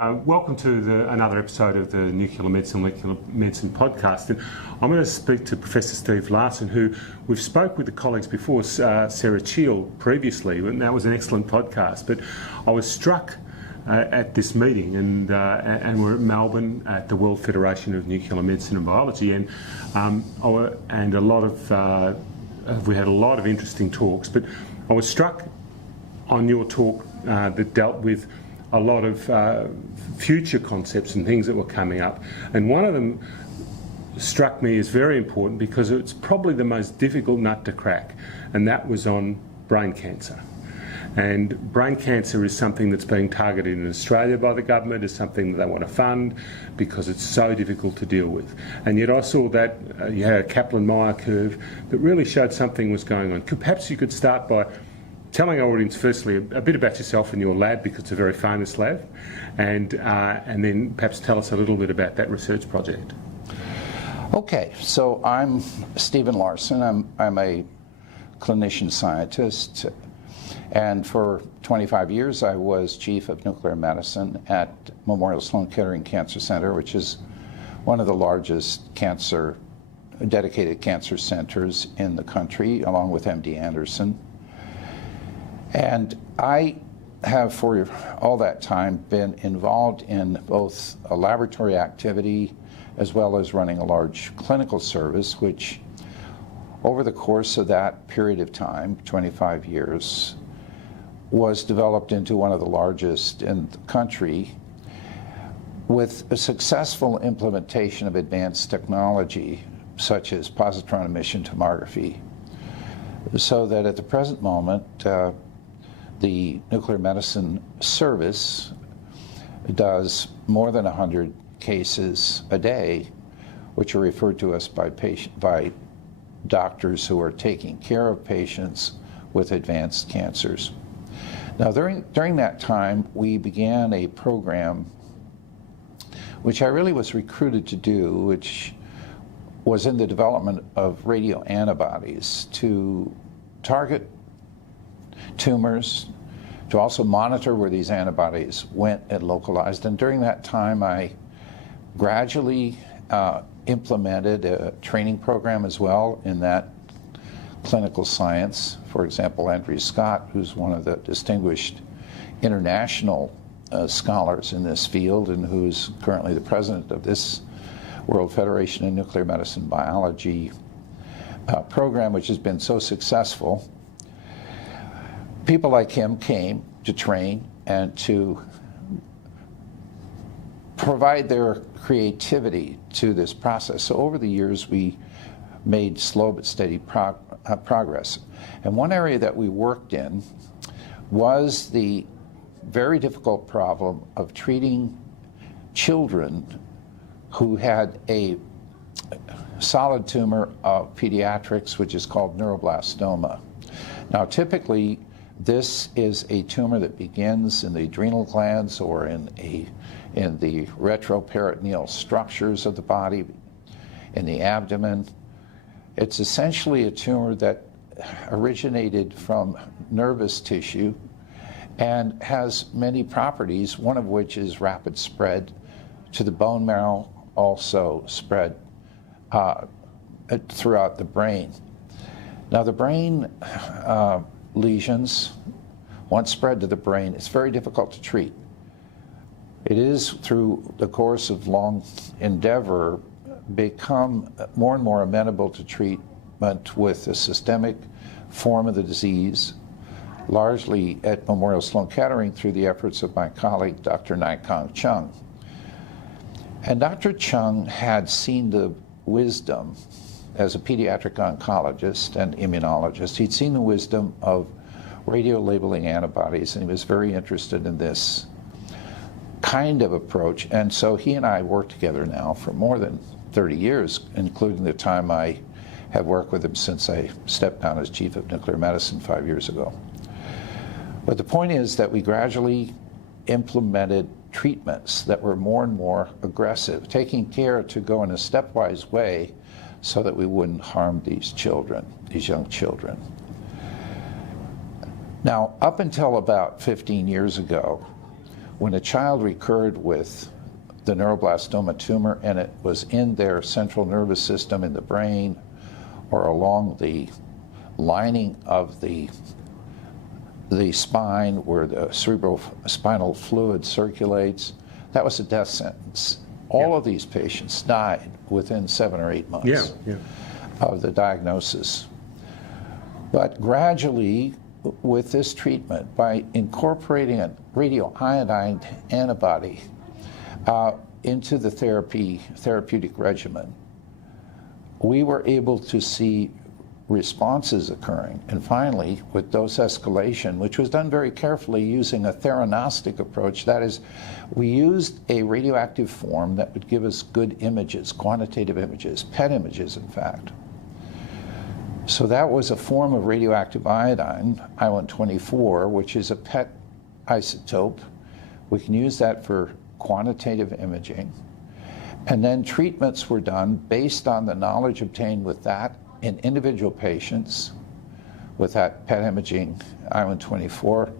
Welcome to another episode of the Nuclear Medicine podcast. And I'm going to speak to Professor Steve Larsen, who we've spoke with the colleagues before, Sarah Cheel previously, and that was an excellent podcast. But I was struck at this meeting, and we're at Melbourne at the World Federation of Nuclear Medicine and Biology, and a lot of we had a lot of interesting talks. But I was struck on your talk that dealt with a lot of future concepts and things that were coming up, and one of them struck me as very important because it's probably the most difficult nut to crack, and that was on brain cancer. And brain cancer is something that's being targeted in Australia by the government, as something that they want to fund because it's so difficult to deal with. And yet I saw that you had a Kaplan-Meier curve that really showed something was going on. Perhaps you could start by telling our audience firstly a bit about yourself and your lab, because it's a very famous lab, and then perhaps tell us a little bit about that research project. Okay, so I'm Stephen Larsen. I'm a clinician scientist, and for 25 years I was chief of nuclear medicine at Memorial Sloan Kettering Cancer Center, which is one of the largest dedicated cancer centers in the country, along with MD Anderson. And I have, for all that time, been involved in both a laboratory activity as well as running a large clinical service, which over the course of that period of time, 25 years, was developed into one of the largest in the country with a successful implementation of advanced technology such as positron emission tomography, so that at the present moment, the nuclear medicine service does more than 100 cases a day, which are referred to us by doctors who are taking care of patients with advanced cancers. Now, during that time, we began a program which I really was recruited to do, which was in the development of radioantibodies to target tumors, to also monitor where these antibodies went and localized. And during that time, I gradually implemented a training program as well in that clinical science. For example, Andrew Scott, who's one of the distinguished international scholars in this field and who's currently the president of this World Federation of Nuclear Medicine Biology program, which has been so successful. People like him came to train and to provide their creativity to this process. So over the years, we made slow but steady progress. And one area that we worked in was the very difficult problem of treating children who had a solid tumor of pediatrics, which is called neuroblastoma. Now, typically, this is a tumor that begins in the adrenal glands or in the retroperitoneal structures of the body, in the abdomen. It's essentially a tumor that originated from nervous tissue and has many properties, one of which is rapid spread to the bone marrow, also spread throughout the brain. Now, the brain lesions, once spread to the brain, it's very difficult to treat. It is, through the course of long endeavor, become more and more amenable to treatment with a systemic form of the disease, largely at Memorial Sloan Kettering through the efforts of my colleague, Dr. Naikang Chung. And Dr. Chung had seen the wisdom as a pediatric oncologist and immunologist. He'd seen the wisdom of radiolabeling antibodies, and he was very interested in this kind of approach. And so he and I worked together now for more than 30 years, including the time I have worked with him since I stepped down as chief of nuclear medicine 5 years ago. But the point is that we gradually implemented treatments that were more and more aggressive, taking care to go in a stepwise way so that we wouldn't harm these children, these young children. Now, up until about 15 years ago, when a child recurred with the neuroblastoma tumor and it was in their central nervous system in the brain or along the lining of the spine where the cerebrospinal fluid circulates, that was a death sentence. All of these patients died within 7 or 8 months of the diagnosis. But gradually, with this treatment, by incorporating a radioiodine antibody into the therapeutic regimen, we were able to see responses occurring. And finally, with dose escalation, which was done very carefully using a theranostic approach, that is, we used a radioactive form that would give us good images, quantitative images, PET images, in fact. So that was a form of radioactive iodine, I-124, which is a PET isotope. We can use that for quantitative imaging. And then treatments were done based on the knowledge obtained with that in individual patients with that PET imaging I-124.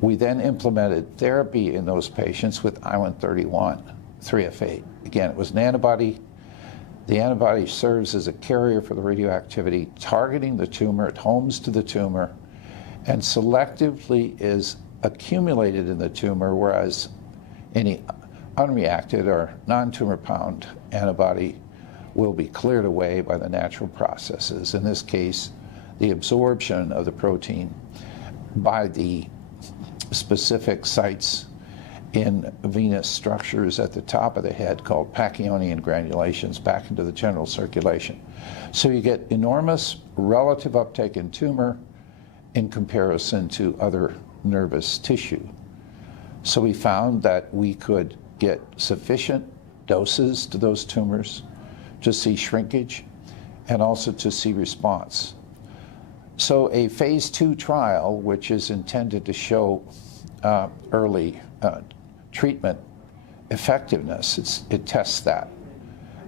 We then implemented therapy in those patients with I-131, 3F8. Again, it was an antibody. The antibody serves as a carrier for the radioactivity, targeting the tumor, it homes to the tumor, and selectively is accumulated in the tumor, whereas any unreacted or non-tumor bound antibody will be cleared away by the natural processes. In this case, the absorption of the protein by the specific sites in venous structures at the top of the head called pachyonian granulations back into the general circulation. So you get enormous relative uptake in tumor in comparison to other nervous tissue. So we found that we could get sufficient doses to those tumors to see shrinkage and also to see response. So a phase 2 trial, which is intended to show early treatment effectiveness, it tests that,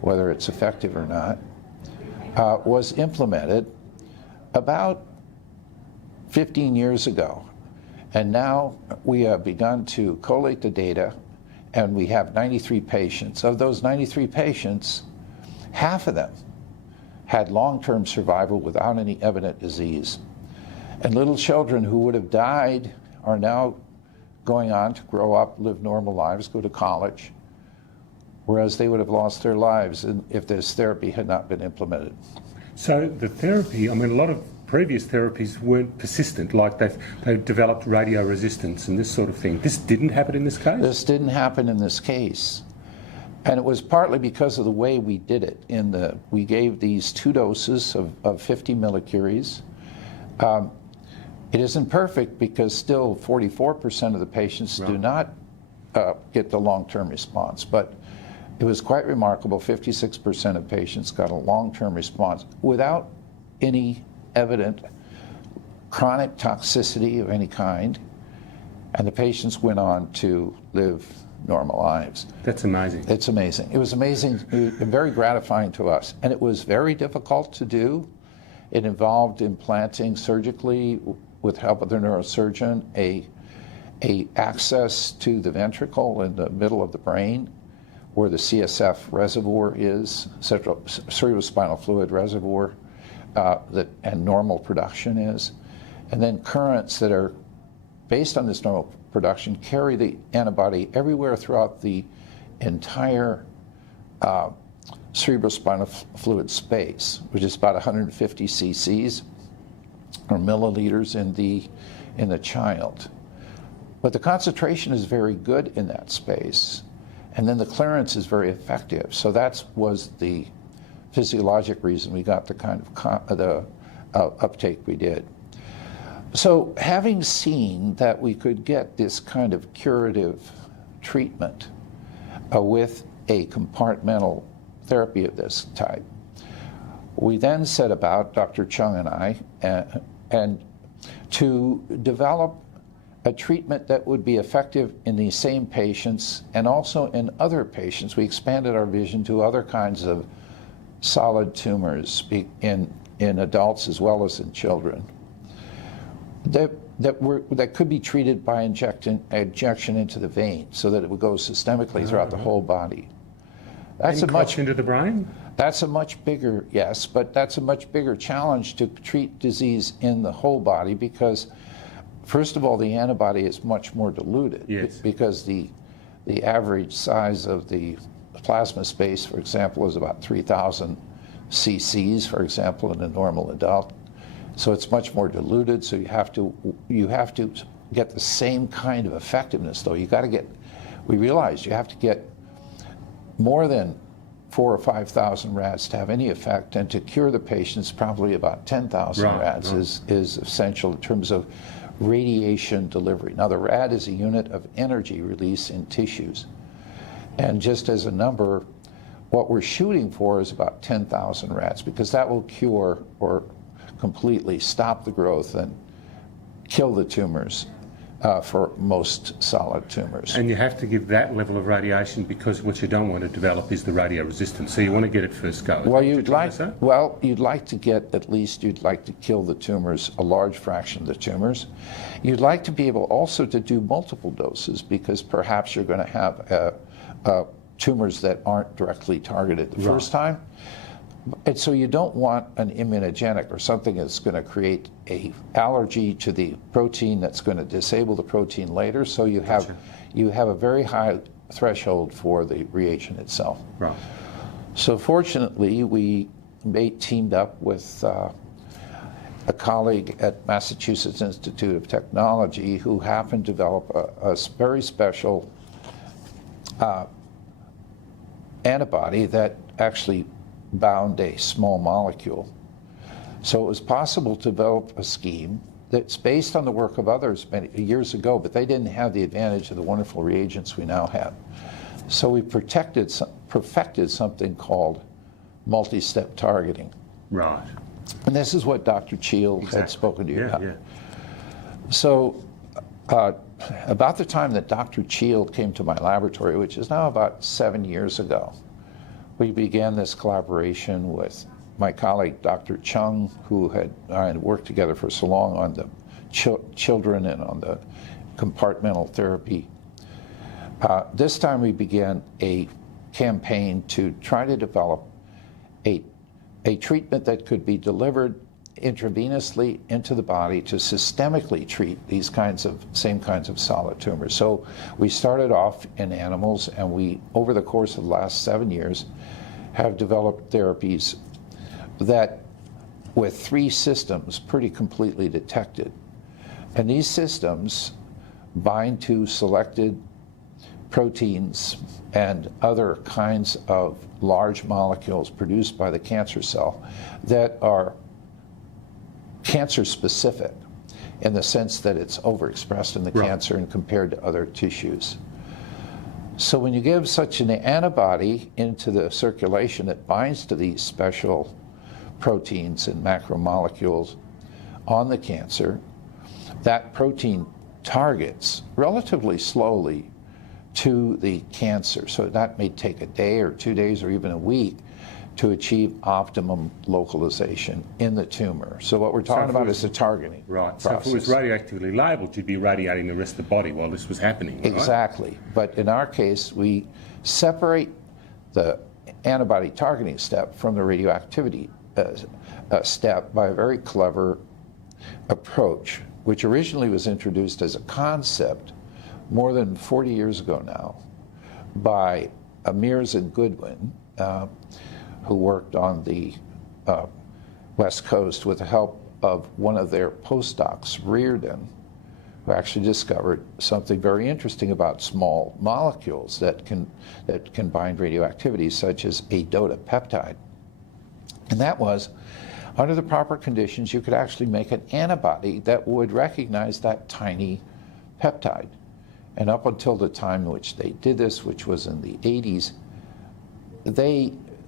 whether it's effective or not, was implemented about 15 years ago. And now we have begun to collate the data, and we have 93 patients. Of those 93 patients, half of them had long-term survival without any evident disease. And little children who would have died are now going on to grow up, live normal lives, go to college, whereas they would have lost their lives if this therapy had not been implemented. So the therapy, I mean, a lot of previous therapies weren't persistent, like they've developed radio resistance and this sort of thing. This didn't happen in this case? This didn't happen in this case. And it was partly because of the way we did it. We gave these 2 doses of 50 millicuries. It isn't perfect because still 44% of the patients do not get the long-term response, but it was quite remarkable. 56% of patients got a long-term response without any evident chronic toxicity of any kind, and the patients went on to live normal lives. That's amazing. It's amazing. It was amazing and very gratifying to us, and it was very difficult to do. It involved implanting surgically, with help of the neurosurgeon, a access to the ventricle in the middle of the brain where the CSF reservoir is, cerebrospinal fluid reservoir, and normal production is. And then currents that are based on this normal production carry the antibody everywhere throughout the entire cerebrospinal fluid space, which is about 150 cc's or milliliters in the child. But the concentration is very good in that space, and then the clearance is very effective. So that was the physiologic reason we got the kind of uptake we did. So having seen that we could get this kind of curative treatment with a compartmental therapy of this type, we then set about, Dr. Chung and I, and to develop a treatment that would be effective in these same patients and also in other patients. We expanded our vision to other kinds of solid tumors in adults as well as in children. that could be treated by injection into the vein, so that it would go systemically throughout the whole body. That's Any cross into the brain? That's a much bigger, yes, but that's a much bigger challenge to treat disease in the whole body, because first of all, the antibody is much more diluted. Yes. Because the average size of the plasma space, for example, is about 3,000 cc's, for example, in a normal adult. So it's much more diluted. So you have to get the same kind of effectiveness, though. We realized you have to get more than 4,000 or 5,000 rats to have any effect, and to cure the patients, probably about 10,000 rats is essential in terms of radiation delivery. Now, the rat is a unit of energy release in tissues. And just as a number, what we're shooting for is about 10,000 rats, because that will cure or completely stop the growth and kill the tumors for most solid tumors. And you have to give that level of radiation, because what you don't want to develop is the radio resistance. So you want to get it first go. Well, you'd like to get, at least you'd like to kill the tumors, a large fraction of the tumors. You'd like to be able also to do multiple doses, because perhaps you're going to have tumors that aren't directly targeted the first time. And so you don't want an immunogenic, or something that's going to create an allergy to the protein that's going to disable the protein later. So you have a very high threshold for the reagent itself. Right. So fortunately, we teamed up with a colleague at Massachusetts Institute of Technology, who happened to develop a very special antibody that actually bound a small molecule. So it was possible to develop a scheme that's based on the work of others many years ago, but they didn't have the advantage of the wonderful reagents we now have. So we perfected something called multi-step targeting. Right. And this is what Dr. Cheel had spoken to you about. Yeah. So about the time that Dr. Cheel came to my laboratory, which is now about 7 years ago, we began this collaboration with my colleague, Dr. Chung, who had worked together for so long on the children and on the compartmental therapy. This time we began a campaign to try to develop a treatment that could be delivered intravenously into the body to systemically treat these same kinds of solid tumors. So we started off in animals, and we, over the course of the last 7 years, have developed therapies that, with 3 systems, pretty completely detected. And these systems bind to selected proteins and other kinds of large molecules produced by the cancer cell that are cancer specific, in the sense that it's overexpressed in the cancer and compared to other tissues. So when you give such an antibody into the circulation that binds to these special proteins and macromolecules on the cancer, that protein targets relatively slowly to the cancer. So that may take a day or 2 days or even a week to achieve optimum localization in the tumor. So what we're talking about is the targeting process. So if it was radioactively labeled, you'd be radiating the rest of the body while this was happening, right? Exactly. But in our case, we separate the antibody targeting step from the radioactivity step by a very clever approach, which originally was introduced as a concept more than 40 years ago now by Amirs and Goodwin, who worked on the West Coast with the help of one of their postdocs, Reardon, who actually discovered something very interesting about small molecules that can bind radioactivity, such as a DOTA peptide. And that was, under the proper conditions, you could actually make an antibody that would recognize that tiny peptide. And up until the time in which they did this, which was in the 80s,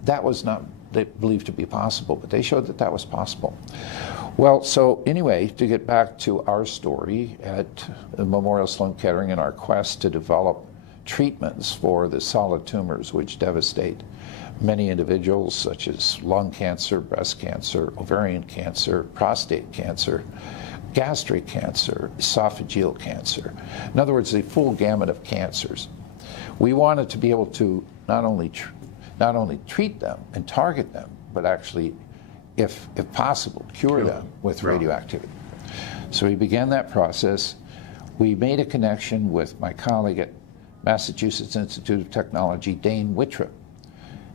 that was not believed to be possible, but they showed that that was possible. Well, so anyway, to get back to our story at Memorial Sloan Kettering and our quest to develop treatments for the solid tumors which devastate many individuals, such as lung cancer, breast cancer, ovarian cancer, prostate cancer, gastric cancer, esophageal cancer. In other words, the full gamut of cancers. We wanted to be able to not only treat them and target them, but actually, if possible, cure them with radioactivity. So we began that process. We made a connection with my colleague at Massachusetts Institute of Technology, Dane Wittrup.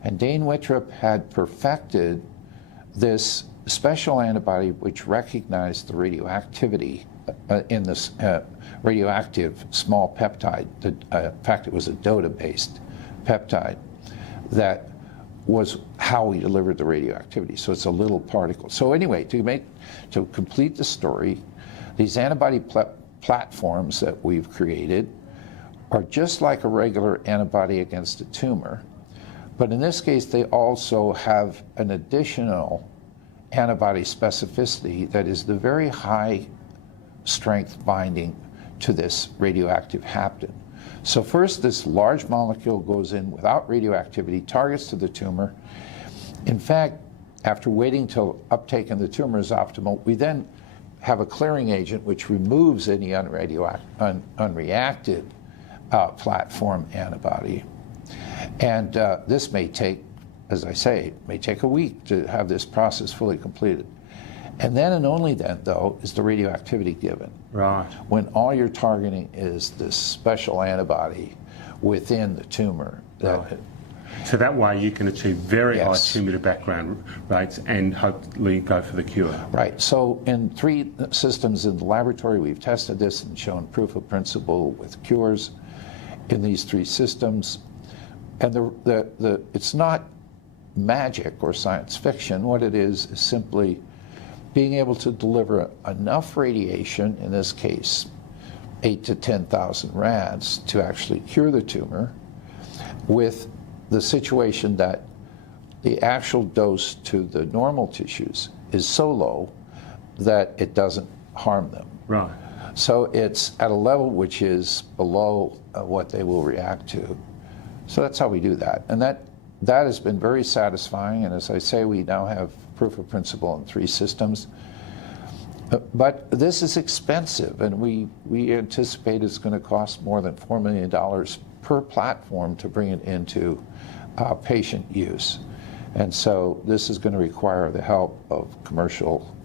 And Dane Wittrup had perfected this special antibody which recognized the radioactivity in this radioactive small peptide. In fact, it was a DOTA-based peptide that was how we delivered the radioactivity. So it's a little particle. So anyway, to complete the story, these antibody platforms that we've created are just like a regular antibody against a tumor, but in this case, they also have an additional antibody specificity that is the very high strength binding to this radioactive hapten. So first, this large molecule goes in without radioactivity, targets to the tumor. In fact, after waiting till uptake in the tumor is optimal, we then have a clearing agent which removes any unreacted platform antibody. And this may take, as I say, may take a week to have this process fully completed. And then and only then, though, is the radioactivity given. Right. When all you're targeting is this special antibody within the tumor. Right. So that way you can achieve very high tumor to background rates and hopefully go for the cure. Right. So in 3 systems in the laboratory, we've tested this and shown proof of principle with cures in these 3 systems. And it's not magic or science fiction. What it is simply being able to deliver enough radiation, in this case 8,000 to 10,000 rads, to actually cure the tumor, with the situation that the actual dose to the normal tissues is so low that it doesn't harm them. Right. So it's at a level which is below what they will react to. So that's how we do that. And that has been very satisfying. And as I say, we now have proof of principle in 3 systems. But this is expensive, and we anticipate it's going to cost more than $4 million per platform to bring it into patient use. And so this is going to require the help of commercial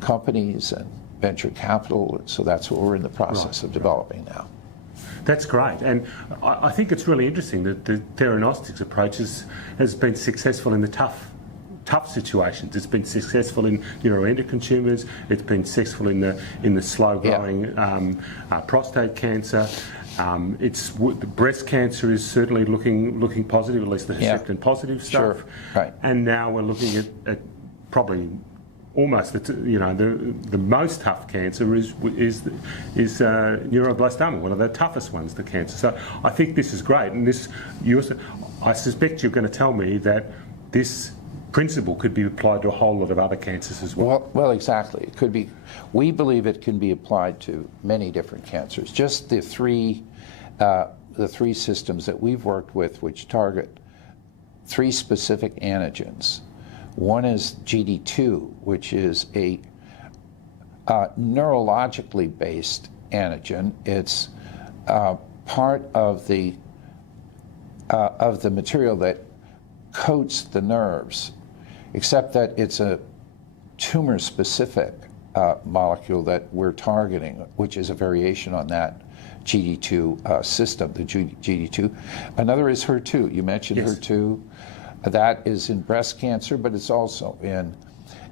companies and venture capital. So that's what we're in the process of developing now. That's great, and I think it's really interesting that the theranostics approach has been successful in the tough situations. It's been successful in neuroendocrine tumours. It's been successful in the slow-growing prostate cancer. The breast cancer is certainly looking positive, at least the Herceptin positive stuff. Sure. Right. And now we're looking at probably almost the most tough cancer is neuroblastoma, one of the toughest ones, the cancer. So I think this is great, and I suspect you're going to tell me that this principle could be applied to a whole lot of other cancers as well. Well, exactly. It could be. We believe it can be applied to many different cancers. Just the three systems that we've worked with, which target 3 specific antigens. One is GD2, which is a neurologically based antigen. It's part of the material that coats the nerves, except that it's a tumor-specific molecule that we're targeting, which is a variation on that GD2 system, the GD2. Another is HER2. You mentioned HER2. That is in breast cancer, but it's also in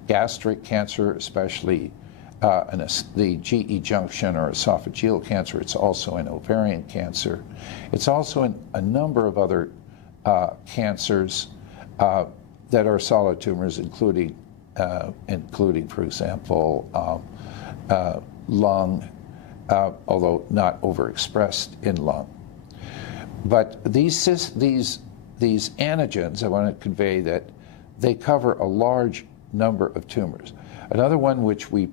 gastric cancer, especially the GE junction or esophageal cancer. It's also in ovarian cancer. It's also in a number of other cancers that are solid tumors, including, for example, lung, although not overexpressed in lung. But these antigens, I want to convey that they cover a large number of tumors. Another one which we've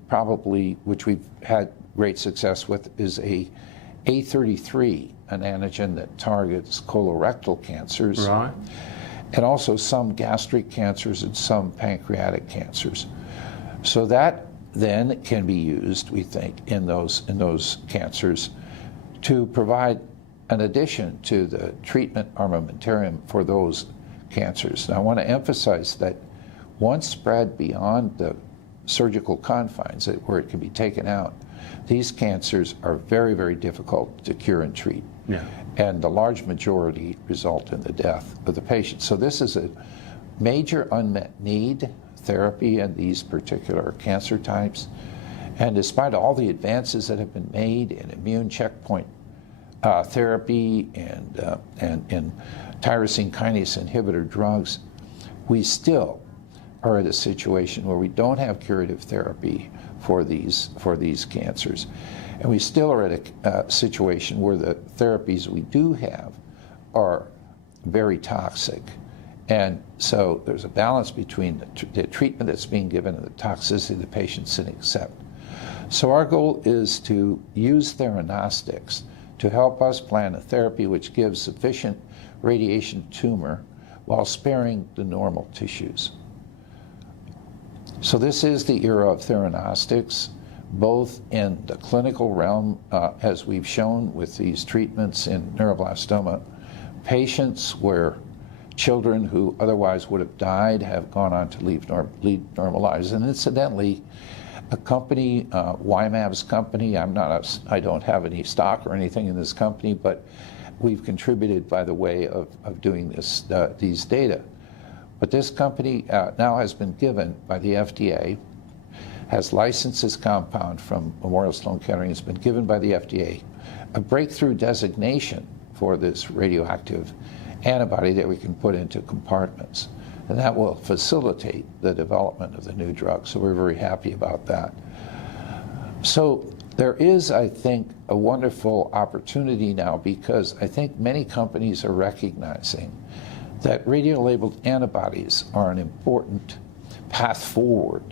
had great success with is A33, an antigen that targets colorectal cancers, right, and also some gastric cancers and some pancreatic cancers. So that then can be used, we think, in those cancers to provide an addition to the treatment armamentarium for those cancers. Now, I want to emphasize that once spread beyond the surgical confines where it can be taken out, these cancers are very, very difficult to cure and treat. Yeah. And the large majority result in the death of the patient. So this is a major unmet need therapy in these particular cancer types. And despite all the advances that have been made in immune checkpoint therapy and in tyrosine kinase inhibitor drugs, we still are at a situation where we don't have curative therapy for these cancers. And we still are at a situation where the therapies we do have are very toxic. And so there's a balance between the treatment that's being given and the toxicity the patients can accept. So our goal is to use theranostics to help us plan a therapy which gives sufficient radiation tumor while sparing the normal tissues. So this is the era of theranostics, both in the clinical realm, as we've shown with these treatments in neuroblastoma, patients where children who otherwise would have died have gone on to lead normal lives. And incidentally, a company, YMAB's company, I don't have any stock or anything in this company, but we've contributed by the way of doing these data. But this company now has been given by the FDA, has licensed this compound from Memorial Sloan Kettering, has been given by the FDA a breakthrough designation for this radioactive antibody that we can put into compartments. And that will facilitate the development of the new drug. So we're very happy about that. So there is, I think, a wonderful opportunity now because I think many companies are recognizing that radiolabeled antibodies are an important path forward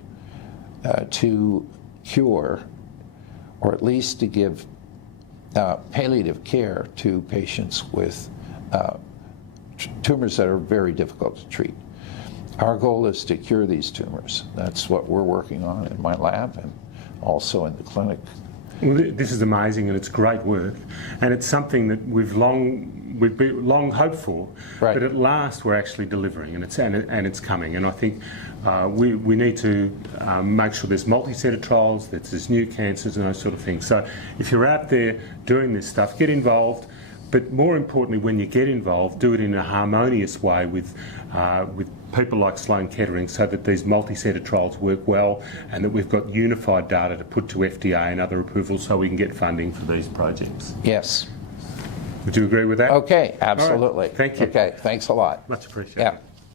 to cure, or at least to give palliative care to patients with tumors that are very difficult to treat. Our goal is to cure these tumors. That's what we're working on in my lab and also in the clinic. Well, this is amazing, and it's great work, and it's something that we've long hoped for, right. But at last we're actually delivering, and it's coming. And I think we need to make sure there's multi-center trials, that there's new cancers and those sort of things. So if you're out there doing this stuff, get involved. But more importantly, when you get involved, do it in a harmonious way with people like Sloan Kettering so that these multi-centre trials work well and that we've got unified data to put to FDA and other approvals so we can get funding for these projects. Yes. Would you agree with that? Okay, absolutely. Right. Thank you. Okay, thanks a lot. Much appreciated. Yeah.